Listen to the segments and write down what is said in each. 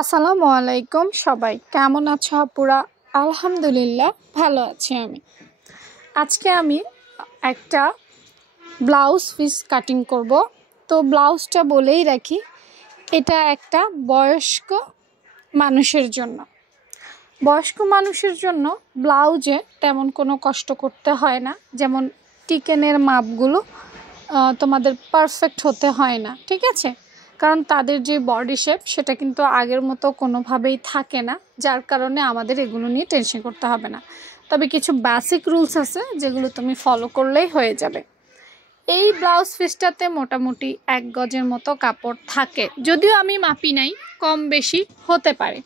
আসসালামু আলাইকুম সবাই কেমন আছো আপুরা? আলহামদুলিল্লাহ ভালো আছি আমি। আজকে আমি একটা ব্লাউজ পিস কাটিং করব। তো ব্লাউজটা বলেই রাখি, এটা একটা বয়স্ক মানুষের জন্য। বয়স্ক মানুষের জন্য ব্লাউজে তেমন কোনো কষ্ট করতে হয় না, যেমন টিকেনের মাপগুলো তোমাদের পারফেক্ট হতে হয় না, ঠিক আছে? কারণ তাদের যে বডি শেপ সেটা কিন্তু আগের মতো কোনোভাবেই থাকে না, যার কারণে আমাদের এগুলো নিয়ে টেনশন করতে হবে না। তবে কিছু বেসিক রুলস আছে যেগুলো তুমি ফলো করলেই হয়ে যাবে। এই ব্লাউজ পিসটাতে মোটামুটি 1 গজের মতো কাপড় থাকে, যদিও আমি মাপি নাই, কম বেশি হতে পারে।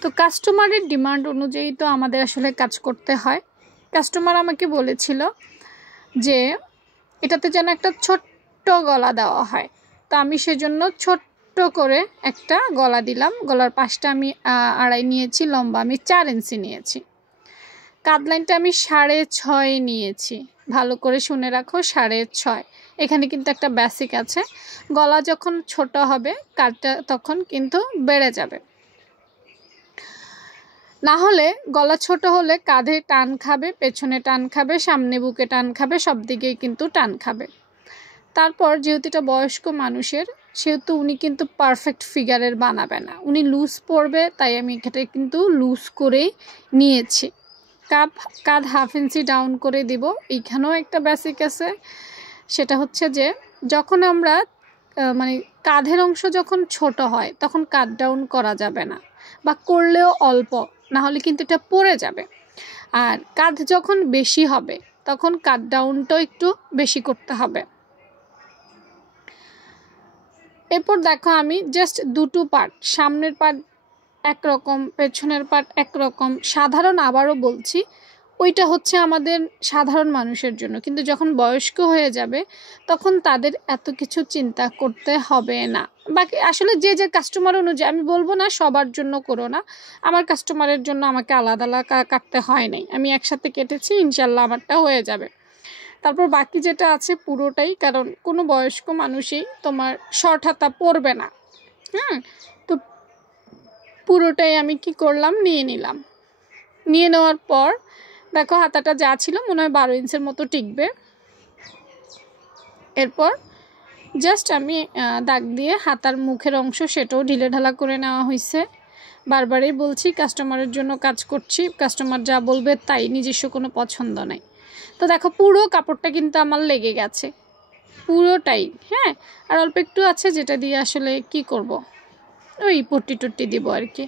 তো কাস্টমারের ডিমান্ড অনুযায়ী তো আমাদের আসলে কাজ করতে হয়। কাস্টমার আমাকে বলেছিল যে এটাতে যেন একটা ছোট্ট গলা দেওয়া হয়, তো আমি সেজন্য ছোট্ট করে একটা গলা দিলাম। গলার পাশটা আমি 2.5 নিয়েছি, লম্বা আমি 4 ইঞ্চি নিয়েছি, কাঁধ লাইনটা আমি 6.5 নিয়েছি। ভালো করে শুনে রাখো, 6.5। এখানে কিন্তু একটা বেসিক আছে, গলা যখন ছোট হবে কাঁধটা তখন কিন্তু বেড়ে যাবে, না হলে গলা ছোট হলে কাঁধে টান খাবে, পেছনে টান খাবে, সামনে বুকে টান খাবে, সব দিকেই কিন্তু টান খাবে। তারপর যেহেতু এটা বয়স্ক মানুষের, সেহেতু উনি কিন্তু পারফেক্ট ফিগারের বানাবে না, উনি লুজ পরবে, তাই আমি এটা কিন্তু লুজ করেই নিয়েছি। কাঁধ 1/2 ইঞ্চি ডাউন করে দিব। এইখানেও একটা বেসিক আছে, সেটা হচ্ছে যে যখন আমরা মানে কাঁধের অংশ যখন ছোট হয় তখন কাঁধ ডাউন করা যাবে না, বা করলেও অল্প, না হলে কিন্তু এটা পড়ে যাবে। আর কাঁধ যখন বেশি হবে তখন কাঁধ ডাউনটাও একটু বেশি করতে হবে। এরপর দেখো আমি জাস্ট দুটো পার্ট, সামনের পার্ট একরকম, পেছনের পার্ট একরকম। সাধারণ, আবারও বলছি, ওইটা হচ্ছে আমাদের সাধারণ মানুষের জন্য, কিন্তু যখন বয়স্ক হয়ে যাবে তখন তাদের এত কিছু চিন্তা করতে হবে না। বাকি আসলে যে যে কাস্টমার অনুযায়ী, আমি বলবো না সবার জন্য করো না, আমার কাস্টমারের জন্য আমাকে আলাদা আলাদা কাটতে হয় নাই, আমি একসাথে কেটেছি, ইনশাল্লাহ আমারটা হয়ে যাবে। তারপর বাকি যেটা আছে পুরোটাই, কারণ কোনো বয়স্ক মানুষই তোমার শর্ট হাতা পরবে না। তো পুরোটাই আমি কি করলাম, নিয়ে নিলাম। নিয়ে নেওয়ার পর দেখো হাতাটা যা ছিল মনে হয় 12 ইঞ্চের মতো টিকবে। এরপর জাস্ট আমি দাগ দিয়ে হাতার মুখের অংশ সেটাও ঢিলে ঢালা করে নেওয়া হয়েছে। বারবারই বলছি, কাস্টমারের জন্য কাজ করছি, কাস্টমার যা বলবে তাই, নিজস্ব কোনো পছন্দ নাই। তো দেখো পুরো কাপড়টা কিন্তু আমার লেগে গেছে পুরোটাই, হ্যাঁ। আর অল্প একটু আছে যেটা দিয়ে আসলে কি করব, ওই পট্টি টট্টি দিব আর কি।